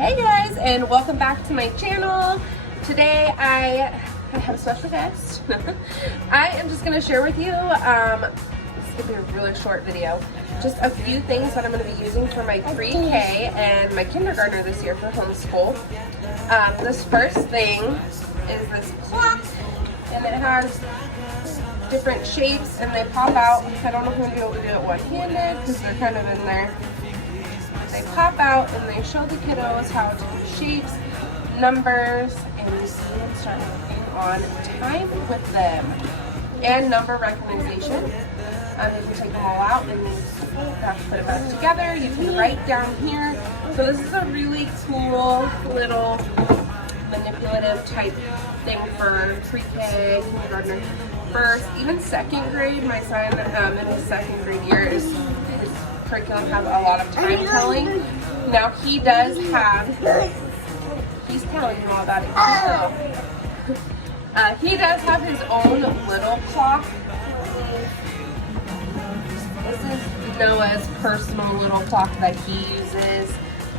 Hey guys, and welcome back to my channel. Today I have a special guest. I am just going to share with you, this is going to be a really short video, just a few things that I'm going to be using for my pre-K and my kindergartner this year for homeschool. This first thing is this clock, and it has different shapes and they pop out. I don't know if I'm going to be able to do it one-handed because they're kind of in there. They pop out and they show the kiddos how to do shapes, numbers, and you can start working on time with them. And number recognition. You can take them all out and you have to put it back together. You can write down here. So this is a really cool little manipulative type thing for pre-K, kindergarten, first, even second grade. My son in his second grade year his curriculum has a lot of time telling. Now he does have, he's telling you all about it. He does have his own little clock. This is Noah's personal little clock that he uses.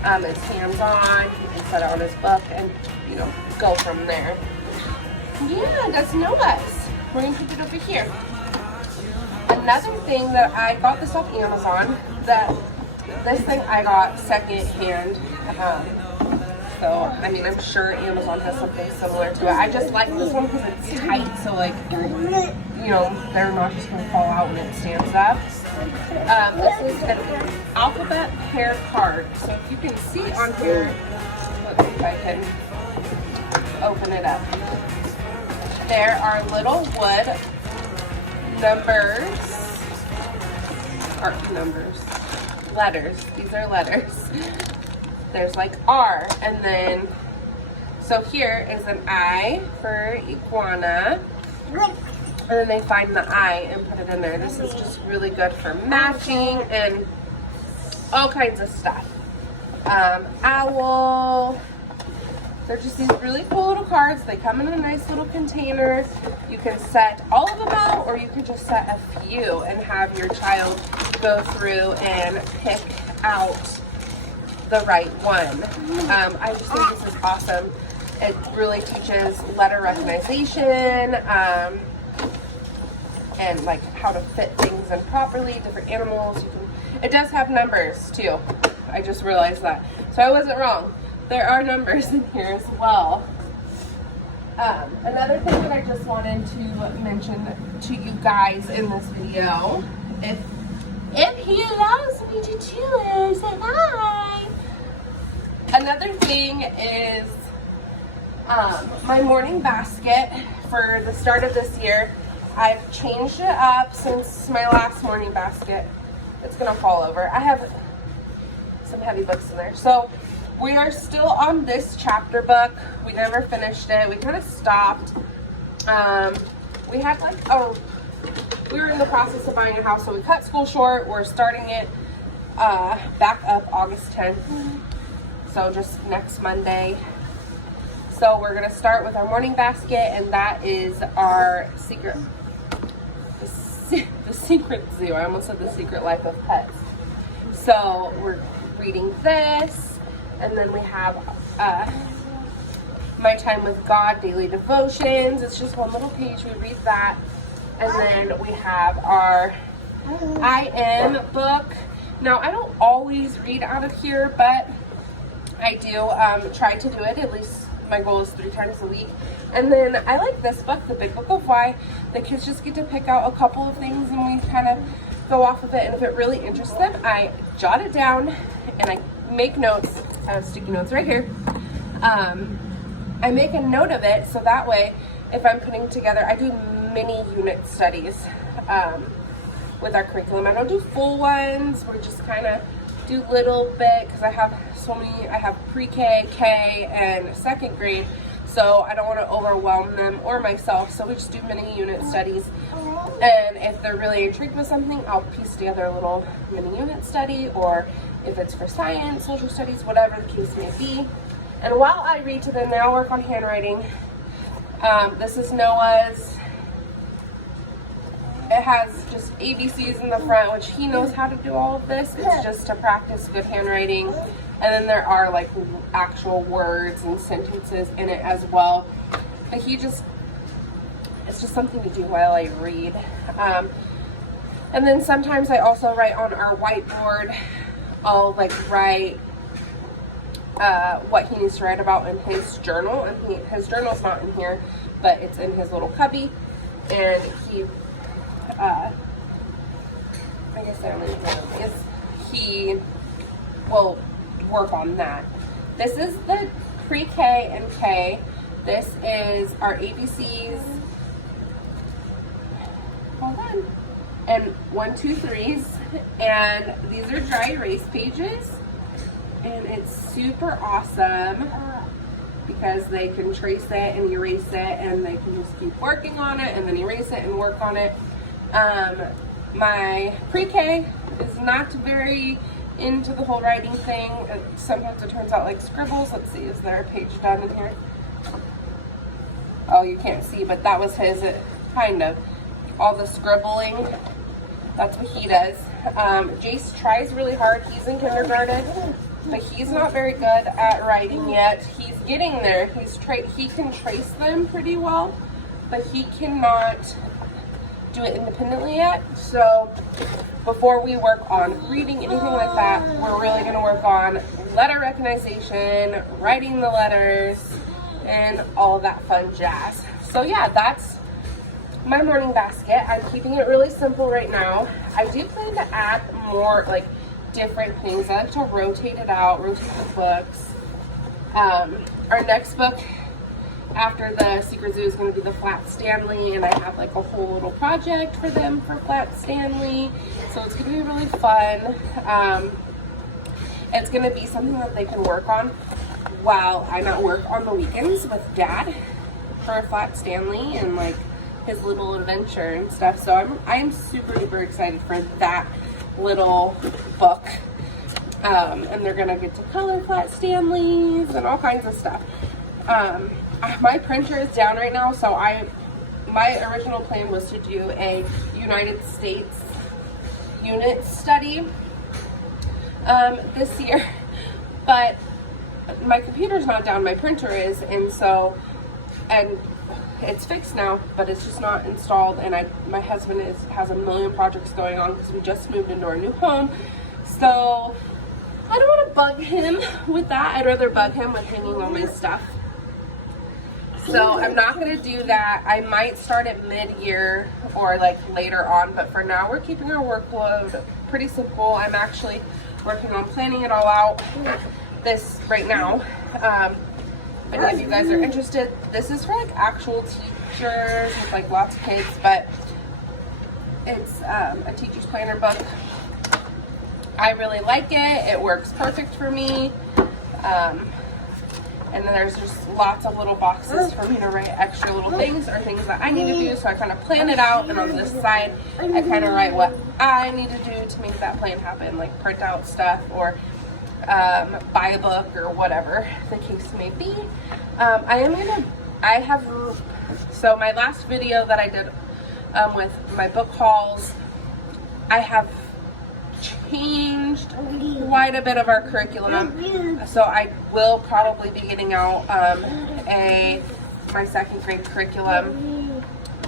It's hands-on. He can set it on his book and, you know, go from there. Yeah, that's Noah's. We're going to put it over here. Another thing that I got this off Amazon, this thing I got second hand. So, I mean, I'm sure Amazon has something similar to it. I just like this one because it's tight, so like, you know, they're not just going to fall out when it stands up. This is an alphabet pair card. So if you can see on here, let's see if I can open it up. There are little wood letters. These are letters. There's like R, and then, so here is an I for iguana, and then they find the I and put it in there. This is just really good for matching and all kinds of stuff. Owl. They're just these really cool little cards. They come in a nice little container. You can set all of them out, or you can just set a few and have your child go through and pick out the right one. I just think this is awesome. It really teaches letter recognition, and like how to fit things in properly, different animals. It does have numbers too. I just realized that. So I wasn't wrong. There are numbers in here as well. Another thing that I just wanted to mention to you guys in this video, if he allows me to choose, and another thing is my morning basket for the start of this year. I've changed it up since my last morning basket. It's gonna fall over. I have some heavy books in there. So we are still on this chapter book. We never finished it. We kind of stopped. We had we were in the process of buying a house, so we cut school short. We're starting it back up August 10th. So just next Monday. So we're gonna start with our morning basket, and that is our the secret zoo. I almost said the secret life of pets. So we're reading this. And then we have My Time with God daily devotions. It's just one little page. We read that. And then we have our I Am book. Now, I don't always read out of here, but I do try to do it. At least my goal is 3 times a week. And then I like this book, The Big Book of Why. The kids just get to pick out a couple of things and we kind of go off of it. And if it really interests them, I jot it down and I make notes. I have sticky notes right here. I make a note of it so that way if I'm putting together, I do mini unit studies with our curriculum. I don't do full ones. We just kind of do little bit because I have so many. I have pre-K, K, and second grade, so I don't want to overwhelm them or myself. So we just do mini unit studies, and if they're really intrigued with something, I'll piece together a little mini unit study, or if it's for science, social studies, whatever the case may be. And while I read to them, they all work on handwriting. This is Noah's it has just ABCs in the front, which he knows how to do all of this. It's just to practice good handwriting. And then there are like actual words and sentences in it as well. But it's just something to do while I read. And then sometimes I also write on our whiteboard. I'll like write what he needs to write about in his journal. And his journal's not in here, but it's in his little cubby. And he, I guess I only need one of these. He will work on that. This is the pre-K and K. This is our ABCs. Hold on. And 1, 2, 3s. And these are dry erase pages. And it's super awesome because they can trace it and erase it, and they can just keep working on it and then erase it and work on it. My pre-K is not very into the whole writing thing. Sometimes it turns out like scribbles. Let's see, is there a page done in here? Oh, you can't see, but that was his, kind of. All the scribbling, that's what he does. Jace tries really hard. He's in kindergarten, but he's not very good at writing yet. He's getting there. He can trace them pretty well, but he cannot do it independently yet. So before we work on reading, anything like that, we're really going to work on letter recognition, writing the letters, and all of that fun jazz. So yeah, that's my morning basket. I'm keeping it really simple right now. I do plan to add more like different things. I like to rotate it out, rotate the books. Our next book after the Secret Zoo is going to be the Flat Stanley, and I have like a whole little project for them for Flat Stanley, so it's going to be really fun. It's going to be something that they can work on while I'm at work on the weekends with Dad for Flat Stanley and like his little adventure and stuff. So I'm super duper excited for that little book. And they're gonna get to color Flat Stanleys and all kinds of stuff. My printer is down right now, so my original plan was to do a United States unit study this year, but my computer's not down, my printer is, and it's fixed now, but it's just not installed. And my husband has a million projects going on because we just moved into our new home, so I don't want to bug him with that. I'd rather bug him with hanging all my stuff. So I'm not going to do that. I might start at mid-year or like later on, but for now we're keeping our workload pretty simple. I'm actually working on planning it all out this right now. If any of you guys are interested, this is for like actual teachers with like lots of kids, but it's a teacher's planner book. I really like it. It works perfect for me. And then there's just lots of little boxes for me to write extra little things or things that I need to do. So I kind of plan it out, and on this side, I kind of write what I need to do to make that plan happen, like print out stuff or buy a book or whatever the case may be. So my last video that I did with my book hauls, I have changed quite a bit of our curriculum, so I will probably be getting out my second grade curriculum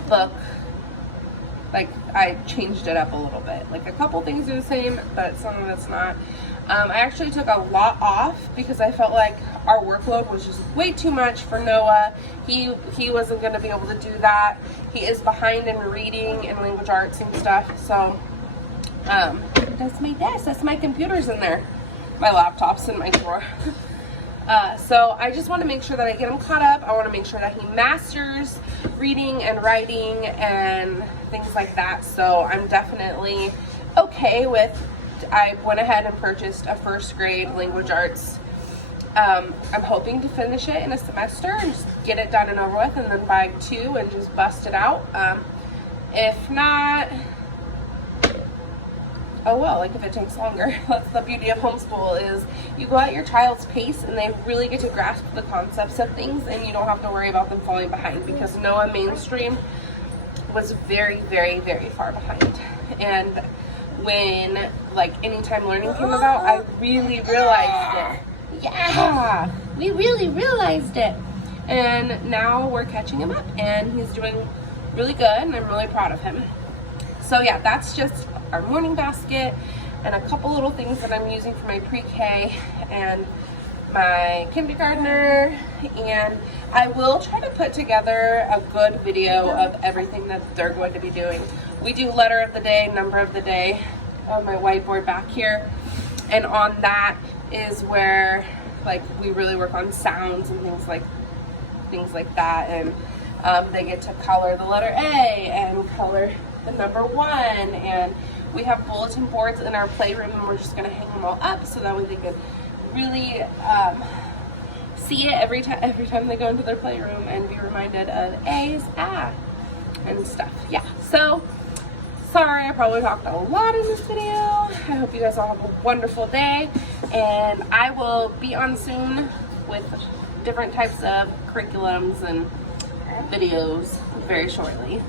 book. Like, I changed it up a little bit. Like, a couple things are the same, but some of it's not. I actually took a lot off because I felt like our workload was just way too much for Noah. He wasn't going to be able to do that. He is behind in reading and language arts and stuff, so that's my desk. That's my computer's in there. My laptop's in my drawer. So I just want to make sure that I get him caught up. I want to make sure that he masters reading and writing and things like that. So I'm definitely okay with, I went ahead and purchased a first grade language arts. I'm hoping to finish it in a semester and just get it done and over with, and then buy 2 and just bust it out. If not, oh well, like if it takes longer. That's the beauty of homeschool, is you go at your child's pace and they really get to grasp the concepts of things, and you don't have to worry about them falling behind, because Noah mainstream was very, very, very far behind. And when like anytime learning came about, I really realized it. Yeah, we really realized it. And now we're catching him up, and he's doing really good, and I'm really proud of him. So yeah, that's just our morning basket and a couple little things that I'm using for my pre-K and my kindergartner. And I will try to put together a good video of everything that they're going to be doing. We do letter of the day, number of the day on my whiteboard back here, and on that is where like we really work on sounds and things like that. And they get to color the letter A and color the number 1, and we have bulletin boards in our playroom, and we're just going to hang them all up so that way they can really see it every time they go into their playroom and be reminded of A's, and stuff. Yeah, so sorry I probably talked a lot in this video. I hope you guys all have a wonderful day, and I will be on soon with different types of curriculums and videos very shortly.